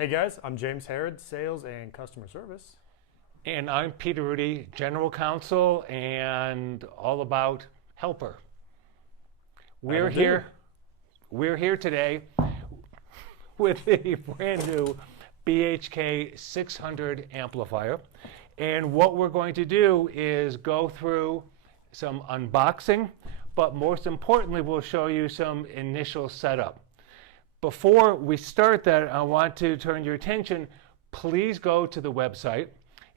Hey guys, I'm James Harrod, Sales and Customer Service. And I'm Peter Rudy, General Counsel and all about helper. We're here today with the brand new BHK 600 amplifier. And what we're going to do is go through some unboxing, but most importantly, we'll show you some initial setup. Before we start that, I want to turn your attention, please go to the website.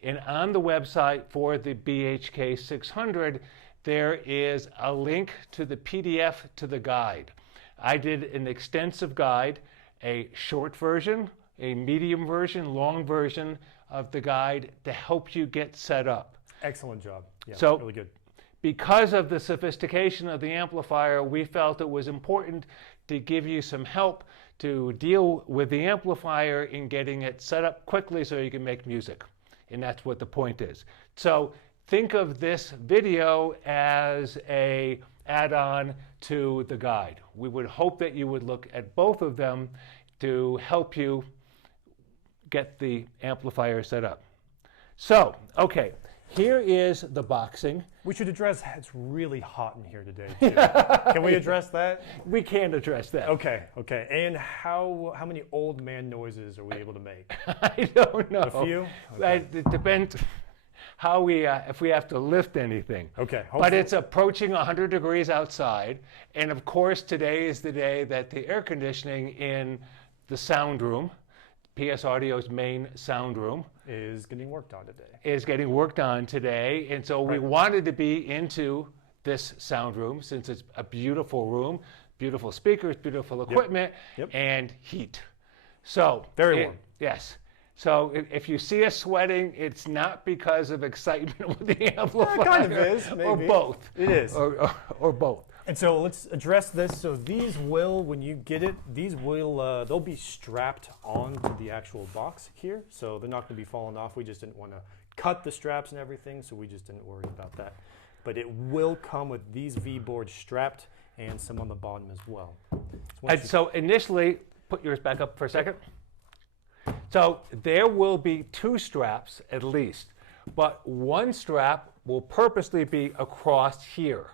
And on the website for the BHK 600, there is a link to the PDF to the guide. I did an extensive guide, a short version, a medium version, long version of the guide to help you get set up. Excellent job. Yeah, so, really good. Because of the sophistication of the amplifier, we felt it was important to give you some help to deal with the amplifier in getting it set up quickly so you can make music. And that's what the point is. So think of this video as an add-on to the guide. We would hope that you would look at both of them to help you get the amplifier set up. So, okay. Here is the boxing. We should address, it's really hot in here today, too. Can we address that? We can address that. Okay. And how many old man noises are we able to make? I don't know. A few? Okay. It depends how we, if we have to lift anything. Okay. Hopefully. But it's approaching 100 degrees outside. And of course, today is the day that the air conditioning in the sound room, PS Audio's main sound room, is getting worked on today. And so we wanted to be into this sound room since it's a beautiful room, beautiful speakers, beautiful equipment, and heat. So very warm. Yes. So if you see us sweating, it's not because of excitement with the amplifier. It kind of is, maybe. Or both. It is. Or both. And so let's address this. So these will, when you get it, these will, they'll be strapped onto the actual box here. So they're not going to be falling off. We just didn't want to cut the straps and everything, so we just didn't worry about that. But it will come with these V-boards strapped and some on the bottom as well. So initially, put yours back up for a second. So there will be two straps at least, but one strap will purposely be across here.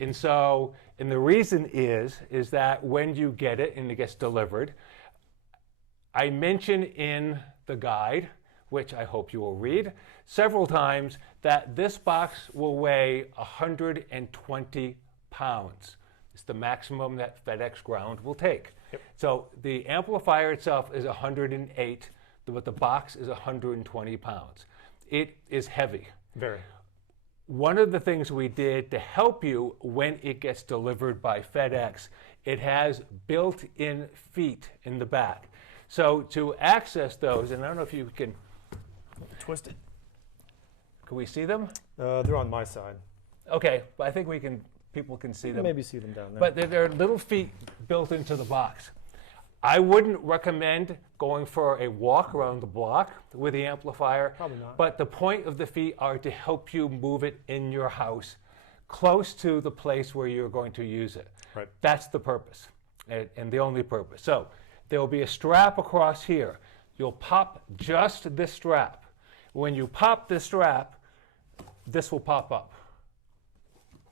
And so, and the reason is that when you get it and it gets delivered, I mention in the guide, which I hope you will read, several times that this box will weigh 120 pounds. It's the maximum that FedEx Ground will take. Yep. So the amplifier itself is 108, but the box is 120 pounds. It is heavy. Very. One of the things we did to help you when it gets delivered by FedEx, it has built-in feet in the back. So to access those, and I don't know if you can twist it. Can we see them? They're on my side. Okay, but I think we can. People can see them. Maybe see them down there. But there are little feet built into the box. I wouldn't recommend going for a walk around the block with the amplifier. Probably not. But the point of the feet are to help you move it in your house, close to the place where you're going to use it. Right. That's the purpose, and the only purpose. So there will be a strap across here. You'll pop just this strap. When you pop this strap, this will pop up.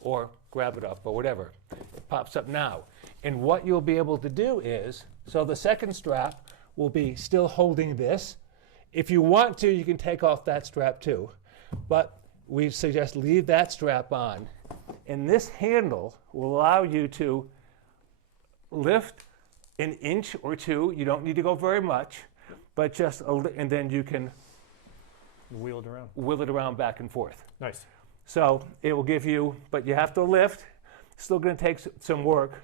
Or grab it up, or whatever. It pops up now. And what you'll be able to do is, so the second strap will be still holding this. If you want to, you can take off that strap too. But we suggest leave that strap on. And this handle will allow you to lift an inch or two. You don't need to go very much, but just, and then you can wheel it around back and forth. Nice. So it will give you, but you have to lift. It's still going to take some work,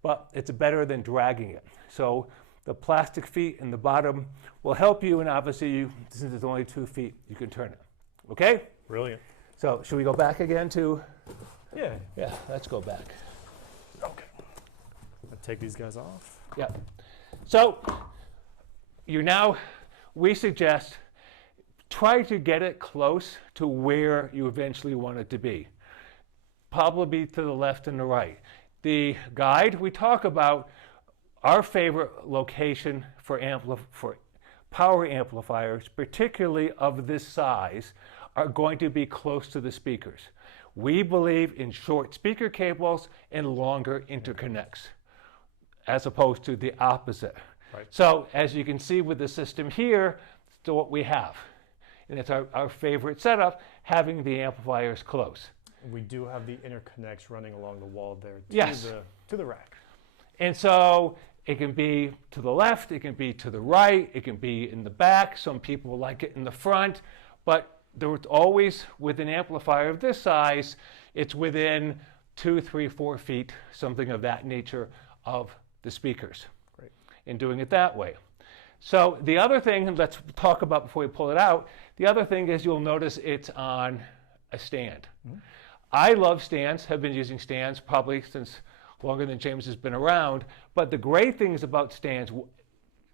but it's better than dragging it. So the plastic feet in the bottom will help you, and obviously, since it's only 2 feet, you can turn it. Okay? Brilliant. So should we go back again to? Yeah, let's go back. Okay. I'll take these guys off. Yeah. So we suggest try to get it close to where you eventually want it to be. Probably to the left and the right. The guide, we talk about our favorite location for power amplifiers, particularly of this size, are going to be close to the speakers. We believe in short speaker cables and longer interconnects, as opposed to the opposite. Right. So as you can see with the system here, it's what we have. And it's our favorite setup, having the amplifiers close. We do have the interconnects running along the wall there to, Yes. to the rack. And so it can be to the left, it can be to the right, it can be in the back. Some people like it in the front, but there's always, with an amplifier of this size, it's within 2, 3, 4 feet, something of that nature, of the speakers. Great. In doing it that way. So the other thing, let's talk about before we pull it out, the other thing is you'll notice it's on a stand. Mm-hmm. I love stands, have been using stands probably since longer than James has been around, but the great things about stands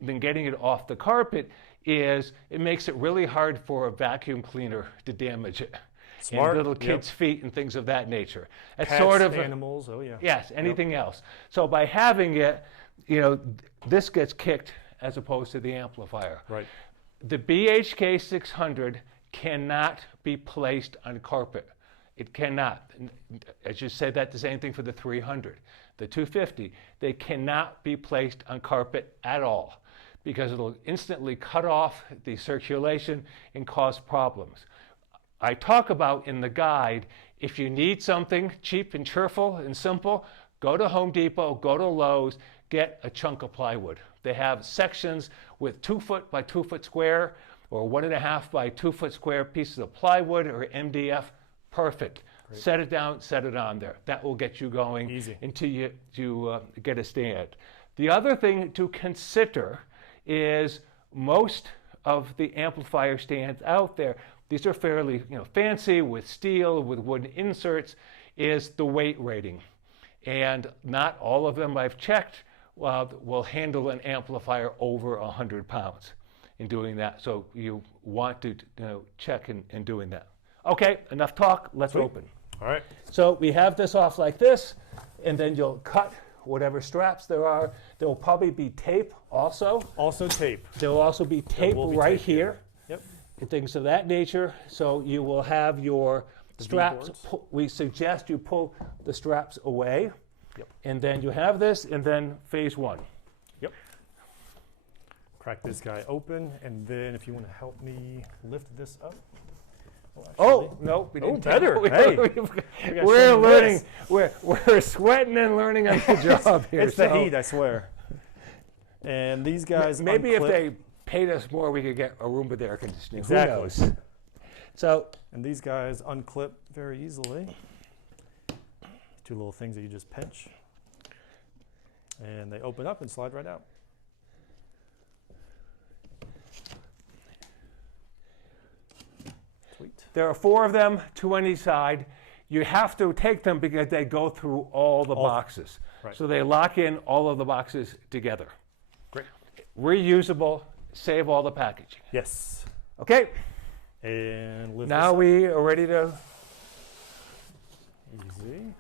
than getting it off the carpet is it makes it really hard for a vacuum cleaner to damage it. Smart. And little kids' feet and things of that nature. That's Pets, sort of animals, oh yeah. Yes, anything else. So by having it, you know, this gets kicked as opposed to the amplifier. Right. The BHK 600 cannot be placed on carpet. It cannot. I just said that the same thing for the 300. The 250, they cannot be placed on carpet at all because it'll instantly cut off the circulation and cause problems. I talk about in the guide, if you need something cheap and cheerful and simple, go to Home Depot, go to Lowe's, get a chunk of plywood. They have sections with 2 foot by 2 foot square or 1.5 by 2 foot square pieces of plywood or MDF. Perfect. Great. Set it down, set it on there. That will get you going easy until you get a stand. The other thing to consider is most of the amplifier stands out there, these are fairly fancy with steel, with wooden inserts, is the weight rating. And not all of them I've checked will handle an amplifier over 100 pounds in doing that. So you want to check in doing that. Okay, enough talk, let's Sweet. open. All right. So we have this off like this, and then you'll cut whatever straps there are. There will probably be tape also. Also tape. There will also be tape right here. Yep. And things of that nature. So you will have your straps. We suggest you pull the straps away. Yep. And then you have this, and then phase one. Yep. Crack this guy open, and then if you want to help me lift this up. Oh, no, we didn't. Better. Hey, we're learning. We're sweating and learning on the job here. It's the heat, I swear. And these guys maybe unclip. If they paid us more, we could get a room with air conditioning. Exactly. Who knows? So, and these guys unclip very easily. 2 little things that you just pinch, and they open up and slide right out. Sweet. There are 4 of them, 2 on each side. You have to take them because they go through all the boxes. Right. So they lock in all of the boxes together. Great. Reusable, save all the packaging. Yes. Okay. And lift now this up. we are ready to. Easy.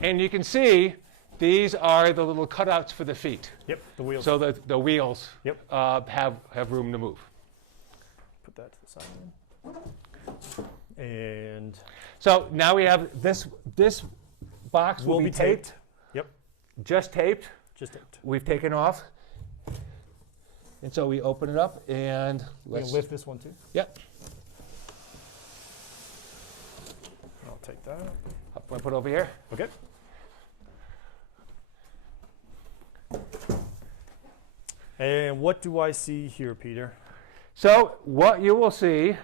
And you can see these are the little cutouts for the feet. Yep, the wheels. So the wheels Yep. have room to move. Put that to the side. And so now we have this box will be taped. Yep. Just taped. Just taped. We've taken off. And so we open it up and let's lift this one too. Yep. I'll take that. I'm going to put it over here. Okay. And what do I see here, Peter? So what you will see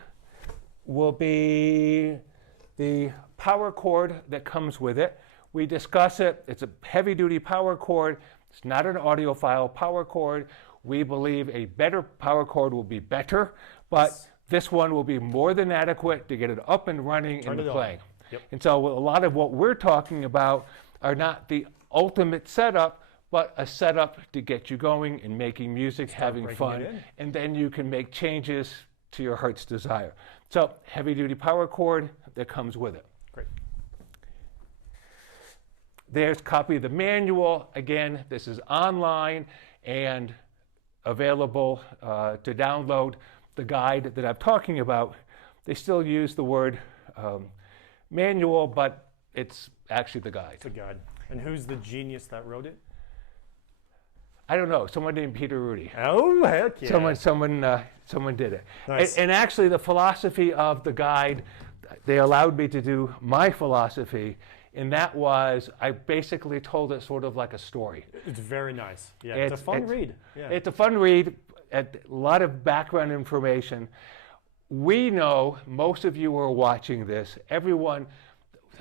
will be the power cord that comes with it. We discuss it. It's a heavy-duty power cord. It's not an audiophile power cord. We believe a better power cord will be better, but this one will be more than adequate to get it up and running and playing. Yep. And so a lot of what we're talking about are not the ultimate setup, but a setup to get you going and making music, having fun, and then you can make changes to your heart's desire. So heavy-duty power cord that comes with it. Great. There's a copy of the manual. Again, this is online, and available to download the guide that I'm talking about. They still use the word manual, but it's actually the guide. It's a guide. And who's the genius that wrote it? I don't know. Someone named Peter Rudy. Oh, heck yeah. Someone did it. Nice. And actually, the philosophy of the guide, they allowed me to do my philosophy, and that was I basically told it sort of like a story. It's very nice. Yeah, it's a fun read. Yeah. It's a fun read. A lot of background information. We know most of you are watching this. Everyone.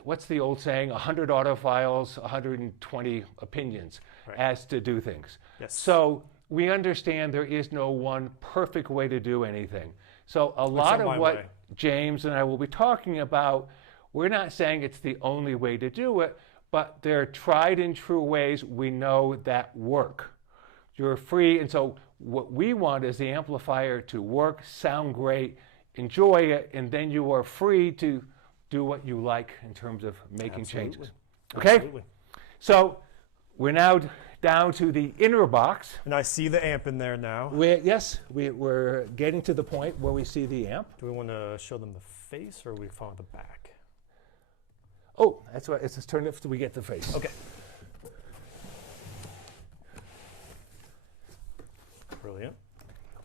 What's the old saying? 100 autophiles, 120 opinions as to do things. Yes. So we understand there is no one perfect way to do anything. So a lot of what James and I will be talking about, we're not saying it's the only way to do it, but they're tried and true ways we know that work. You're free, and so what we want is the amplifier to work, sound great, enjoy it, and then you are free to do what you like in terms of making changes. Okay? Absolutely. So we're now down to the inner box. And I see the amp in there now. We're getting to the point where we see the amp. Do we want to show them the face, or are we follow the back? Oh, that's right. Let's just turn it so we get the face. Okay. Brilliant.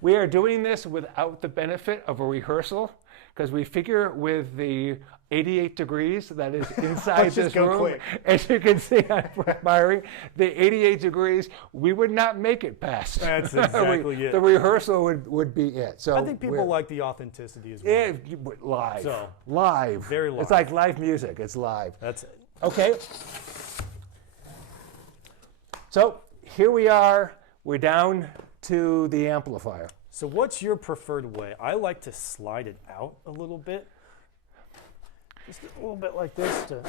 We are doing this without the benefit of a rehearsal because we figure with the 88 degrees that is inside this room, quick. As you can see I'm firing, the 88 degrees, we would not make it past. That's exactly it. The rehearsal would be it. So I think people like the authenticity as well. Live. So, live. Very live. It's like live music. It's live. That's it. Okay. So here we are. We're down to the amplifier. So what's your preferred way? I like to slide it out a little bit. Just a little bit like this to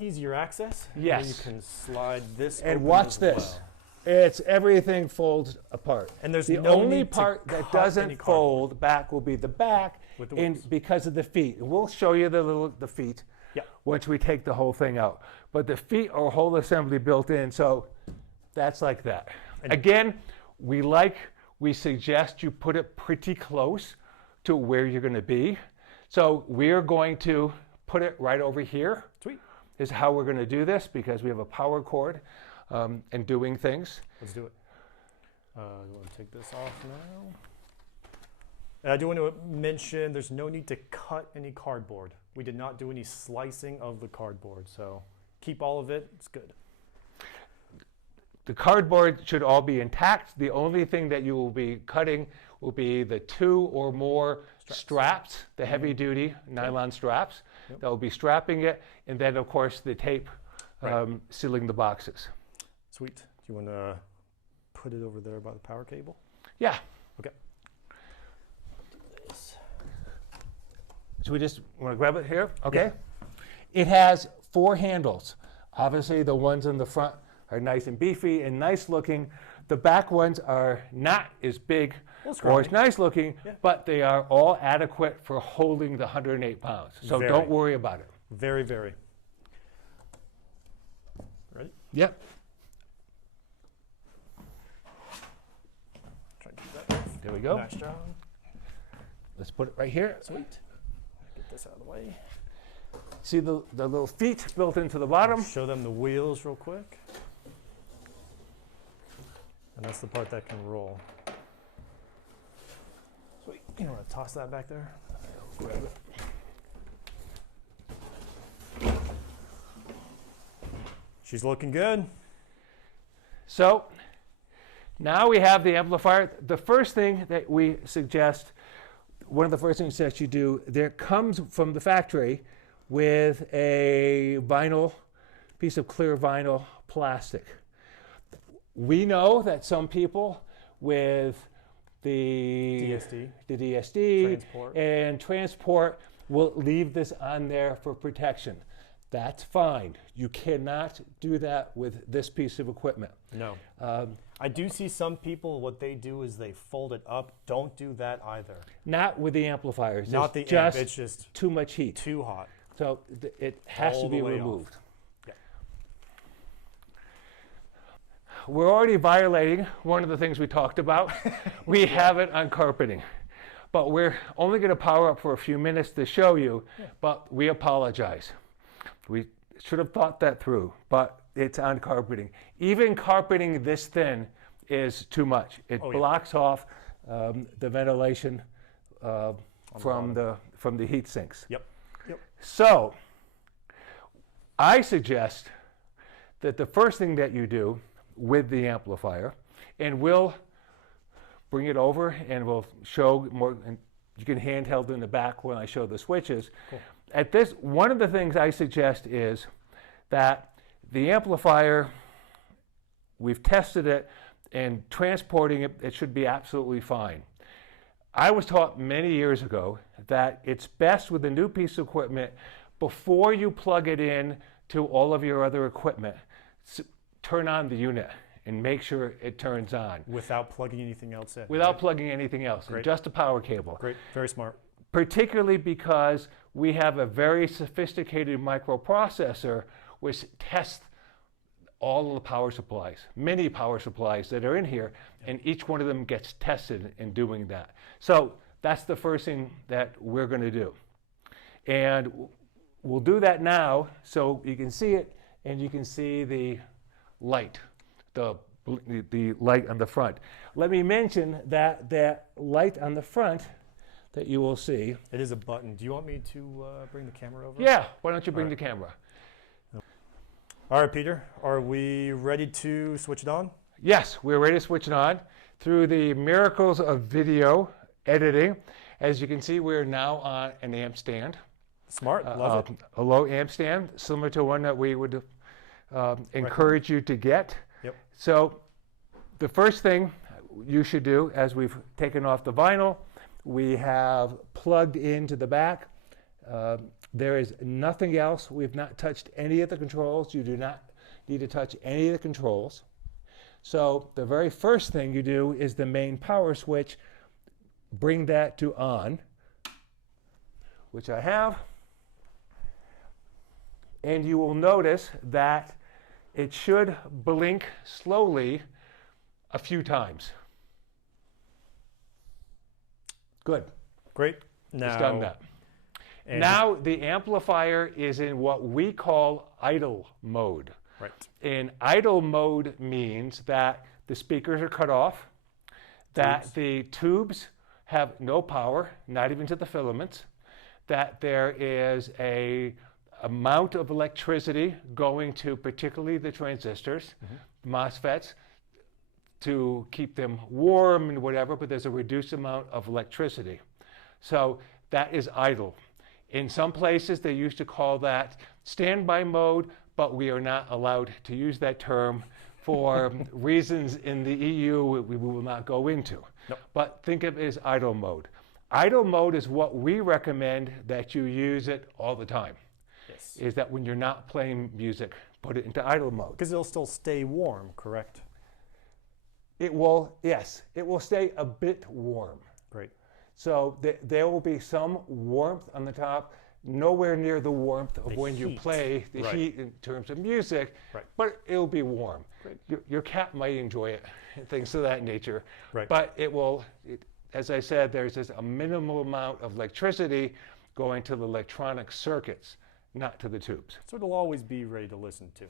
easier access. Yes. And then you can slide this and open watch as this. Well. It's everything folds apart. And there's the no only need part to that cut doesn't any fold back will be the back, with the and wheels. because of the feet. And we'll show you the feet once we take the whole thing out. But the feet are whole assembly built in, so that's like that. And again, we suggest you put it pretty close to where you're going to be. So we're going to put it right over here. Sweet. Is how we're going to do this because we have a power cord and doing things. Let's do it. You want to take this off now? And I do want to mention there's no need to cut any cardboard. We did not do any slicing of the cardboard, so keep all of it. It's good. The cardboard should all be intact. The only thing that you will be cutting will be the 2 or more straps, the heavy-duty nylon straps. That will be strapping it, and then, of course, the tape sealing the boxes. Sweet. Do you want to put it over there by the power cable? Yeah. Okay. So we just want to grab it here? Okay. Yeah. It has 4 handles. Obviously, the ones in the front are nice and beefy and nice looking. The back ones are not as big or as nice looking, but they are all adequate for holding the 108 pounds. So don't worry about it. Very, very. Ready? Yep. Try to keep that off. There we go. Nice job. Let's put it right here. Sweet. Get this out of the way. See the little feet built into the bottom? Show them the wheels real quick. And that's the part that can roll. Sweet. You want to toss that back there? Grab it. She's looking good. So now we have the amplifier. The first thing that we suggest, one of the first things that you do, there comes from the factory with a vinyl, piece of clear vinyl plastic. We know that some people with the DSD and transport will leave this on there for protection. That's fine. You cannot do that with this piece of equipment. No. I do see some people, what they do is they fold it up. Don't do that either. Not with the amplifiers. Not the amp, it's just too much heat. Too hot. So it has to be removed. Yeah. we're already violating one of the things we talked about. We have it on carpeting. But we're only going to power up for a few minutes to show you, but we apologize. We should have thought that through, but it's on carpeting. Even carpeting this thin is too much. It blocks off the ventilation from the heat sinks. Yep. So I suggest that the first thing that you do with the amplifier, and we'll bring it over and we'll show more, and you can handheld in the back when I show the switches. Cool. At this, one of the things I suggest is that the amplifier, we've tested it, and transporting it, it should be absolutely fine. I was taught many years ago that it's best with a new piece of equipment, before you plug it in to all of your other equipment, turn on the unit and make sure it turns on. Without plugging anything else in. Without plugging anything else, just a power cable. Great, very smart. Particularly because we have a very sophisticated microprocessor which tests all of the power supplies, many power supplies that are in here, and each one of them gets tested in doing that. So that's the first thing that we're going to do. And we'll do that now so you can see it, and you can see the light, the light on the front. Let me mention that that light on the front that you will see. It is a button. Do you want me to bring the camera over? Yeah, why don't you bring the camera? All right, Peter, are we ready to switch it on? Yes, we're ready to switch it on. Through the miracles of video editing, as you can see, we're now on an amp stand. Smart, love it. A low amp stand, similar to one that we would encourage you to get. Yep. So the first thing you should do, as we've taken off the vinyl, we have plugged into the back. There is nothing else. We've not touched any of the controls. You do not need to touch any of the controls. So the very first thing you do is the main power switch. Bring that to on, which I have. And you will notice that it should blink slowly a few times. Good. Great. Now, it's done that. Now the amplifier is in what we call idle mode. Right. And idle mode means that the speakers are cut off, that the tubes have no power, not even to the filaments, that there is a amount of electricity going to particularly the transistors, MOSFETs, to keep them warm and whatever, but there's a reduced amount of electricity. So that is idle. In some places, they used to call that standby mode, but we are not allowed to use that term for reasons in the EU we will not go into. Nope. But think of it as idle mode. Idle mode is what we recommend that you use it all the time. Yes. Is that when you're not playing music, put it into idle mode. Because it'll still stay warm, correct? It will, yes, it will stay a bit warm. Great. So there will be some warmth on the top, nowhere near the warmth of when you play the heat in terms of music, but it'll be warm. Your cat might enjoy it, things of that nature. Right. But it will, as I said, there's just a minimal amount of electricity going to the electronic circuits, not to the tubes. So it'll always be ready to listen to.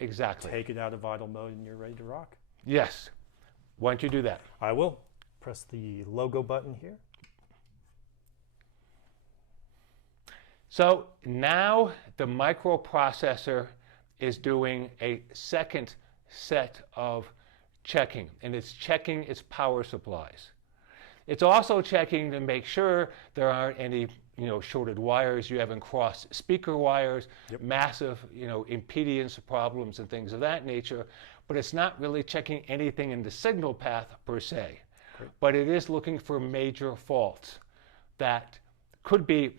Exactly. Take it out of idle mode and you're ready to rock. Yes. Why don't you do that? I will. Press the logo button here. So now the microprocessor is doing a second set of checking, and it's checking its power supplies. It's also checking to make sure there aren't any shorted wires, you haven't crossed speaker wires, massive impedance problems and things of that nature, but it's not really checking anything in the signal path per se. Great. But it is looking for major faults that could be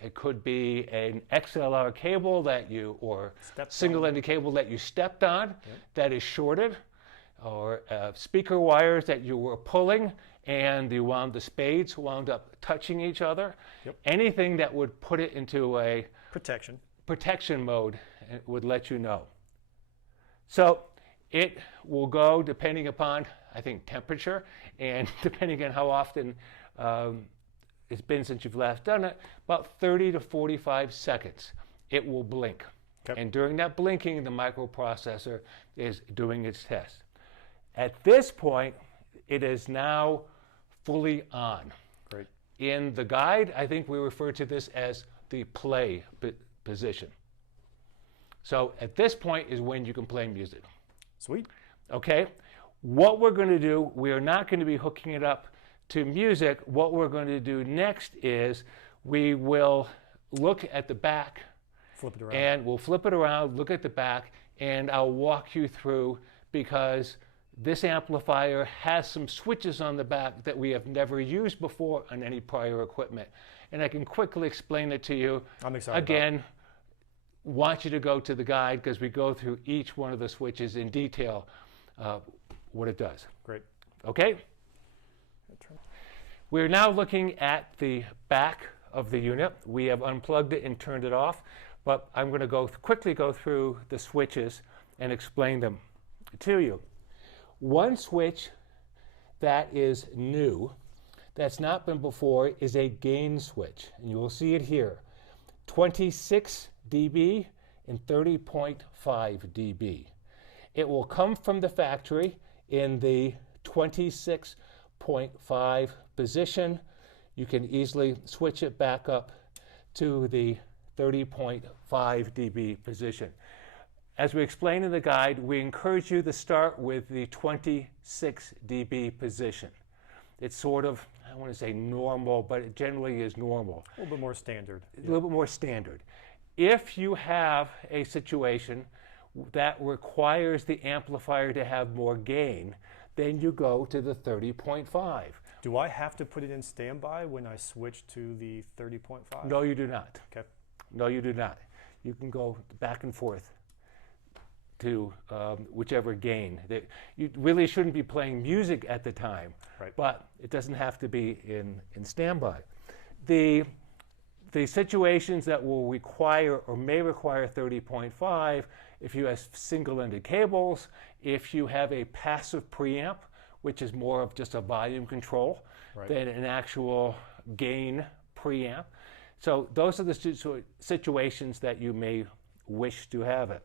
it could be an XLR cable that you, or single-ended cable that you stepped on that is shorted, or speaker wires that you were pulling and the spades wound up touching each other. Anything that would put it into a protection mode would let you know. So It will go depending upon, I think, temperature and depending on how often it's been since you've last done it, about 30 to 45 seconds. It will blink. Okay. And during that blinking, the microprocessor is doing its test. At this point, it is now fully on. Great. In the guide, I think we refer to this as the play position. So at this point is when you can play music. Sweet. Okay? What we're going to do, we are not going to be hooking it up to music. What we're going to do next is we will look at the back. Flip it around. And we'll flip it around, look at the back, and I'll walk you through, because this amplifier has some switches on the back that we have never used before on any prior equipment. And I can quickly explain it to you. I'm excited. Again, want you to go to the guide because we go through each one of the switches in detail, what it does. Great. Okay? We're now looking at the back of the unit. We have unplugged it and turned it off, but I'm going to quickly go through the switches and explain them to you. One switch that is new, that's not been before, is a gain switch, and you will see it here. 26 dB and 30.5 dB. It will come from the factory in the 26.5 position. You can easily switch it back up to the 30.5 dB position. As we explain in the guide, we encourage you to start with the 26 dB position. It's sort of, I don't want to say normal, but it generally is normal. A little bit more standard. A little bit more standard. If you have a situation that requires the amplifier to have more gain, then you go to the 30.5. Do I have to put it in standby when I switch to the 30.5? No, you do not. Okay. No, you do not. You can go back and forth to whichever gain. You really shouldn't be playing music at the time, right, but it doesn't have to be in standby. The situations that will require or may require 30.5, if you have single-ended cables, if you have a passive preamp, which is more of just a volume control than an actual gain preamp. So those are the situations that you may wish to have it.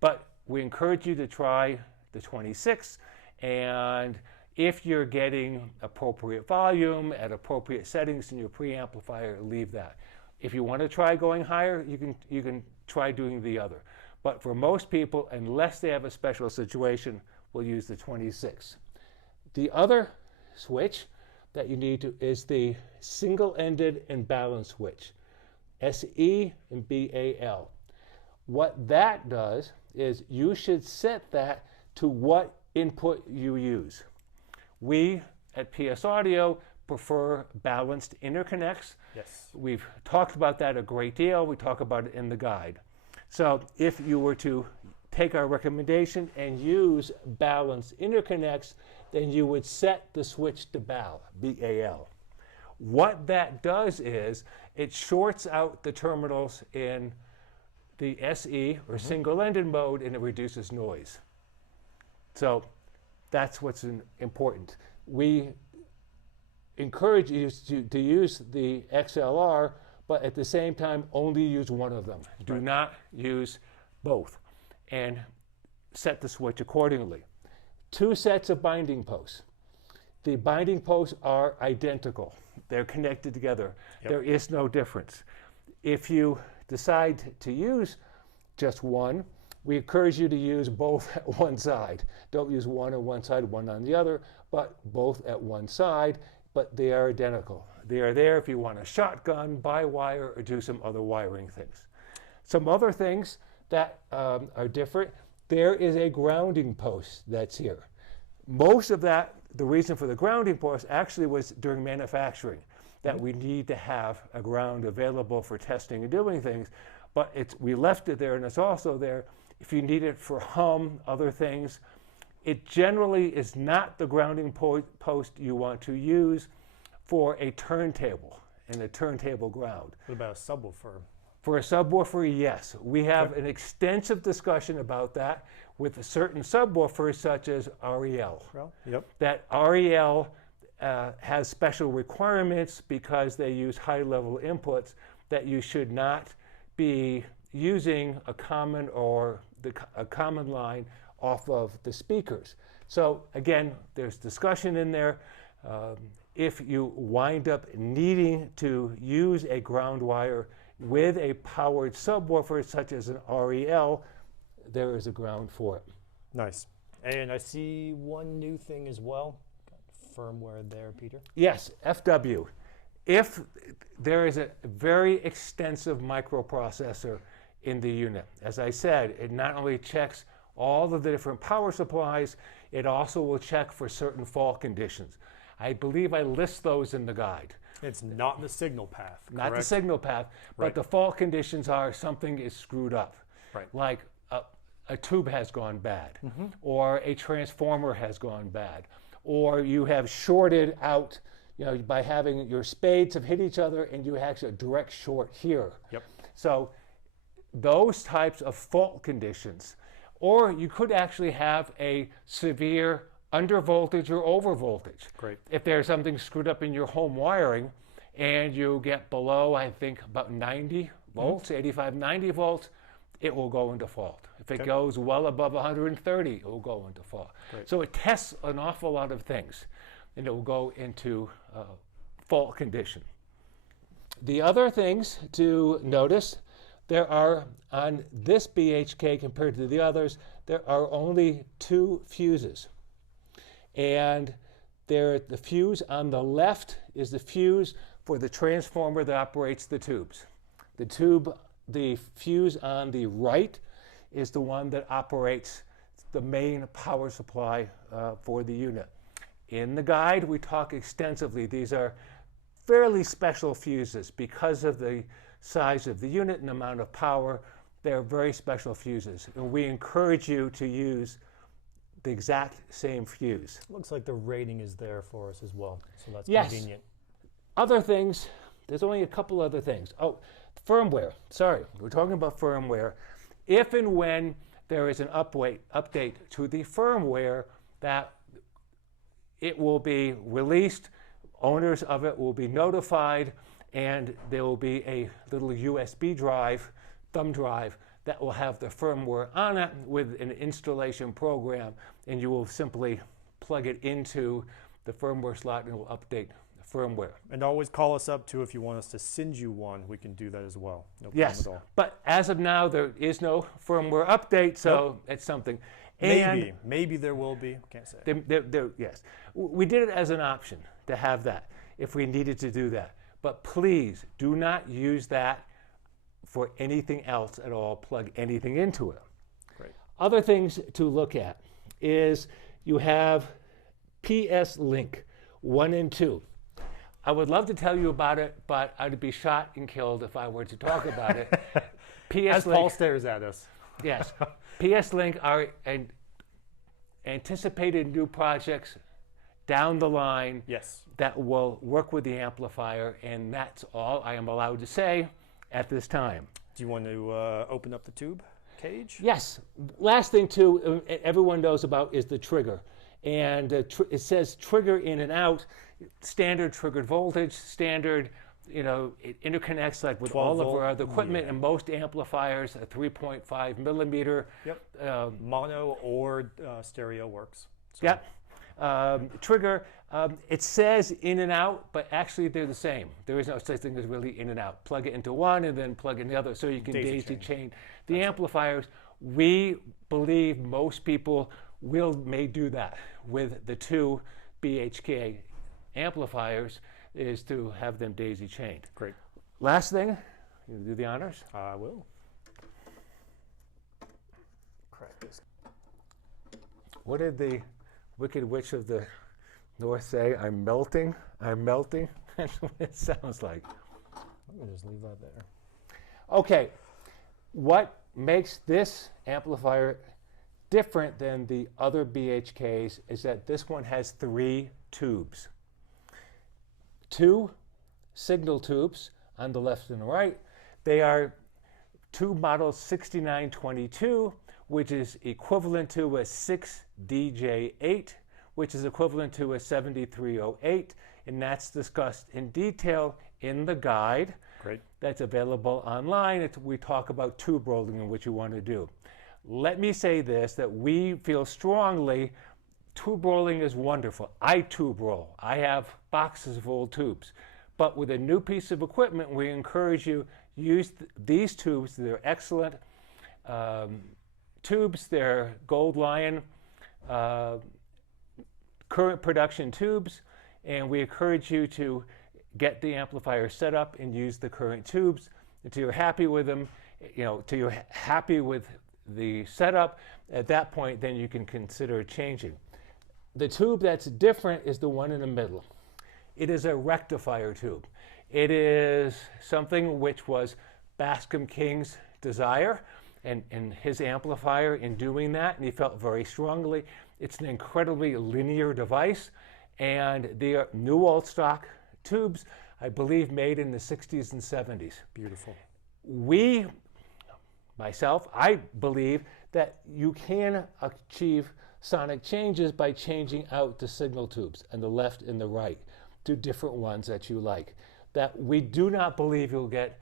But we encourage you to try the 26, and if you're getting appropriate volume at appropriate settings in your preamplifier, leave that. If you want to try going higher, you can try doing the other. But for most people, unless they have a special situation, we'll use the 26. The other switch that you need to is the single-ended and balance switch, SE and BAL. What that does is you should set that to what input you use. We at PS Audio prefer balanced interconnects. Yes. We've talked about that a great deal. We talk about it in the guide. So if you were to take our recommendation and use balanced interconnects, then you would set the switch to BAL, B-A-L. What that does is it shorts out the terminals in the SE or single-ended mode, and it reduces noise. So that's what's important. We encourage you to use the XLR, but at the same time only use one of them. Do not use both, and set the switch accordingly. 2 sets of binding posts. The binding posts are identical. They're connected together. There is no difference. If you decide to use just one, we encourage you to use both at one side. Don't use one on one side, one on the other, but both at one side, but they are identical. They are there if you want a shotgun, by wire, or do some other wiring things. Some other things that are different, there is a grounding post that's here. Most of that, the reason for the grounding post actually was during manufacturing, that we need to have a ground available for testing and doing things, but we left it there, and it's also there if you need it for hum, other things. It generally is not the grounding post you want to use for a turntable and a turntable ground. What about a subwoofer? For a subwoofer, yes. We have an extensive discussion about that. with certain subwoofers such as REL. Well, yep. That REL has special requirements because they use high-level inputs that you should not be using a common a common line off of the speakers. So again, there's discussion in there. If you wind up needing to use a ground wire with a powered subwoofer such as an REL, there is a ground for it. Nice. And I see one new thing as well. Got firmware there, Peter. Yes, FW. If there is a very extensive microprocessor in the unit, as I said, it not only checks all of the different power supplies, it also will check for certain fault conditions. I believe I list those in the guide. It's not the signal path, Not the correct? signal path, but Right. the fault conditions are something is screwed up. Right. Like a tube has gone bad, or a transformer has gone bad, or you have shorted out, by having your spades have hit each other and you actually a direct short here. Yep. So those types of fault conditions, or you could actually have a severe under voltage or over voltage. Great. If there's something screwed up in your home wiring and you get below, I think, about 90 volts, 85, 90 volts, it will go into fault. If it goes well above 130, it will go into fault. Great. So it tests an awful lot of things, and it will go into fault condition. The other things to notice, there are, on this BHK compared to the others, there are only 2 fuses. And the fuse on the left is the fuse for the transformer that operates the tubes. The fuse on the right is the one that operates the main power supply for the unit. In the guide, we talk extensively. These are fairly special fuses because of the size of the unit and amount of power. They're very special fuses, and we encourage you to use the exact same fuse. Looks like the rating is there for us as well, so that's Yes. convenient. Other things, there's only a couple other things. Oh, firmware. Sorry, we're talking about firmware. If and when there is an update to the firmware, that it will be released, owners of it will be notified, and there will be a little USB drive, thumb drive, that will have the firmware on it with an installation program, and you will simply plug it into the firmware slot and it will update the firmware. And always call us up too if you want us to send you one. We can do that as well. No problem Yes, at all. but as of now, there is no firmware update, so it's something. And Maybe there will be. Can't say. yes, we did it as an option to have that if we needed to do that. But please do not use that for anything else at all. Plug anything into it. Great. Other things to look at is you have PS Link 1 and 2. I would love to tell you about it, but I'd be shot and killed if I were to talk about it. As Link, Paul stares at us. yes, PS Link are anticipated new projects down the line Yes. that will work with the amplifier, and that's all I am allowed to say at this time. Do you want to open up the tube cage? Yes. Last thing too, everyone knows about is the trigger, and it says trigger in and out, standard triggered voltage, standard. It interconnects like with all of our other equipment, and most amplifiers, a 3.5 millimeter. Yep. Mono or stereo works. So. Yep. Trigger, it says in and out, but actually they're the same. There is no such thing as really in and out. Plug it into one and then plug in the other, so you can daisy chain the amplifiers. We believe most people may do that with the 2 BHK amplifiers, is to have them daisy chained. Great. Last thing, you do the honors? I will. Crack this. What did the Wicked Witch of the North say? I'm melting. I'm melting. That's what it sounds like. I'm going to just leave that there. Okay, what makes this amplifier different than the other BHKs is that this one has 3 tubes. 2 signal tubes on the left and the right. They are tube model 6922, which is equivalent to a 6DJ8, which is equivalent to a 7308, and that's discussed in detail in the guide. Great. That's available online. We talk about tube rolling and what you want to do. Let me say this, that we feel strongly tube rolling is wonderful. I tube roll. I have boxes of old tubes. But with a new piece of equipment, we encourage you use these tubes. They're excellent tubes. They're Gold Lion current production tubes, and we encourage you to get the amplifier set up and use the current tubes until you're happy with them, till you're happy with the setup. At that point, then you can consider changing. The tube that's different is the one in the middle. It is a rectifier tube. It is something which was Bascom King's desire and his amplifier in doing that, and he felt very strongly. It's an incredibly linear device, and they are new old stock tubes, I believe made in the 60s and 70s. Beautiful. I believe that you can achieve sonic changes by changing out the signal tubes and the left and the right to different ones that you like. That we do not believe you'll get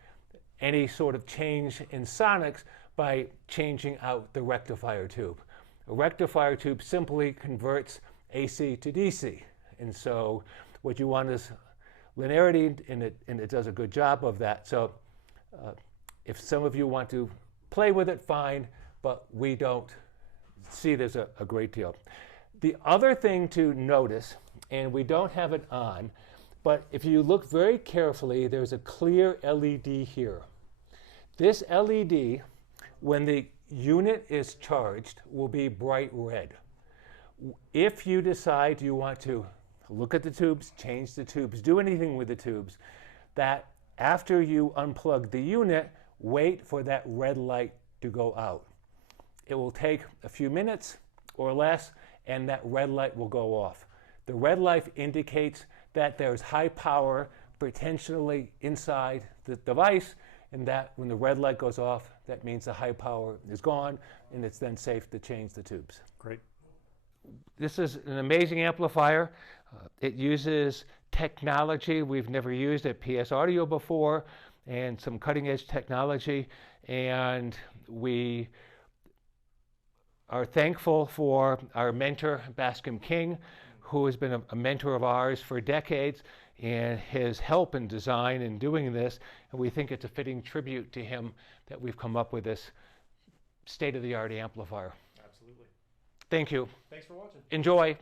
any sort of change in sonics by changing out the rectifier tube. A rectifier tube simply converts AC to DC, and so what you want is linearity, and it does a good job of that. So if some of you want to play with it, fine, but we don't see there's a great deal. The other thing to notice, and we don't have it on, but if you look very carefully, there's a clear LED here. This LED, when the unit is charged, will be bright red. If you decide you want to look at the tubes, change the tubes, do anything with the tubes, that after you unplug the unit, wait for that red light to go out. It will take a few minutes or less, and that red light will go off. The red light indicates that there's high power potentially inside the device, and that when the red light goes off, that means the high power is gone, and it's then safe to change the tubes. Great. This is an amazing amplifier. It uses technology we've never used at PS Audio before, and some cutting-edge technology, and we are thankful for our mentor, Bascom King, who has been a mentor of ours for decades, and his help in design and doing this, and we think it's a fitting tribute to him that we've come up with this state-of-the-art amplifier. Absolutely. Thank you. Thanks for watching. Enjoy.